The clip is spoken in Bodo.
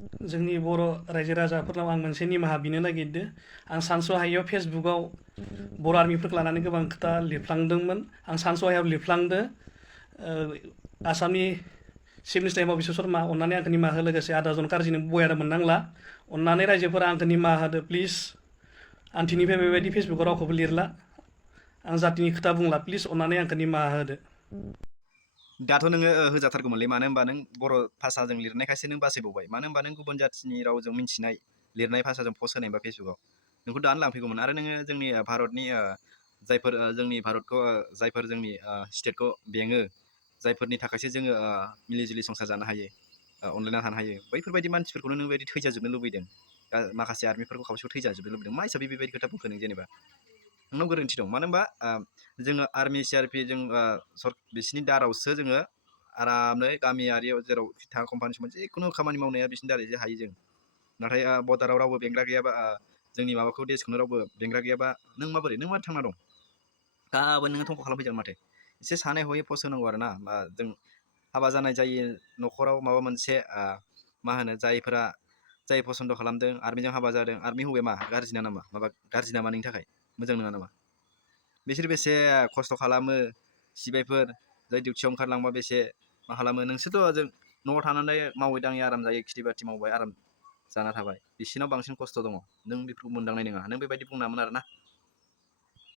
जोंनि बर' रायजो राजाफोरनाव आं मोनसे निमाहा बिनो नागिरदों। आं सानस'हायैयाव फेसबुकाव बर' आर्मिफोरखौ लानानै गोबां खोथा लिरफ्लांदोंमोन। आं सानस'हायैयाव लिरफ्लांदो। आसामनि चिफ मिनिस्टार हिमन्त बिश्व शर्मा, अन्नानै आंखौ निमाहा हो। लोगोसे आदाजन कारजिनो बयादा मोननांला। अन्नानै रायजोफोरा आंखौ निमाहा होदो प्लिज। आं दिनैनिफ्राय बेबायदि फेसबुकाव रावखौबो लिरला। आं जातिनि खोथा बुंला। प्लिज अन्नानै आंखौ निमाहा होदो। दाथ' नोङो होजाथारगौमोनलै, मानो होनबा नों बर' भाषाजों लिरनायखायसो नों बासायबावबाय। मानो होनबा नों गुबुन जाथिनि रावजों मिन्थिनाय लिरनाय भाषाजों पस्ट होनायबा फेसबुकाव नोंखौ दानो लांफैगौमोन। आरो नोङो जोंनि भारतनि जायफोर जोंनि भारतखौ जायफोर जोंनि स्टेटखौ बेङो, जायफोरनि थाखायसो जोङो मिलिजुलि संसार जानो हायो, अनलायना थानो हायो, बैफोरबायदि मानसिफोरखौनो नों बेबायदि थैजाजोबनो लुबैदों। माखासे आर्मिफोरखौ खावसेयाव थैजाजोबनो लुबैदों। मा हिसाबै बेबायदि खोथा बुंखो नों? जेनेबा नोंनाव गोरोन्थि दं। मानो होनबा जोङो आर्मि सिआरपि जों बिसिनि दारावसो जोङो आरामै गामियारियाव जेराव था कम्पानि जिखुनु खामानि मावनाया बिसिनि दारैसो हायो जों। नाथाय बर्डाराव रावबो बेंग्रा गैयाबा, जोंनि माबाखौ देशखौनो रावबो बेंग्रा गैयाबा नों माबोरै थांना दं? गाबोन नोङो थंख' खालामफैजागोन माथो। एसे सानै हयै पस्ट होनांगौ आरो ना। जों हाबा जानाय जायो न'खराव माबा मोनसे मा होनो, जाय पसन्द खालामदों आर्मिजों हाबा जादों, आर्मि हौवाया मा गाज्रि नामा? माबा गाज्रि नामा नोंनि थाखाय? मोजां नङा नामा? बिसोर बेसे खस्थ' खालामो, सिबायफोर जाय डिउटियाव ओंखारलांबा बेसे मा खालामो। नोंसोरथ' जों न'आव थानानै मावै दाङै आराम जायो, खेथि बाथि मावबाय आराम जाना थाबाय। बिसिनाव बांसिन खस्थ' दङ। नों बेफोरखौ मोनदांनाय नङा। नों बेबायदि बुंनामोन आरो ना।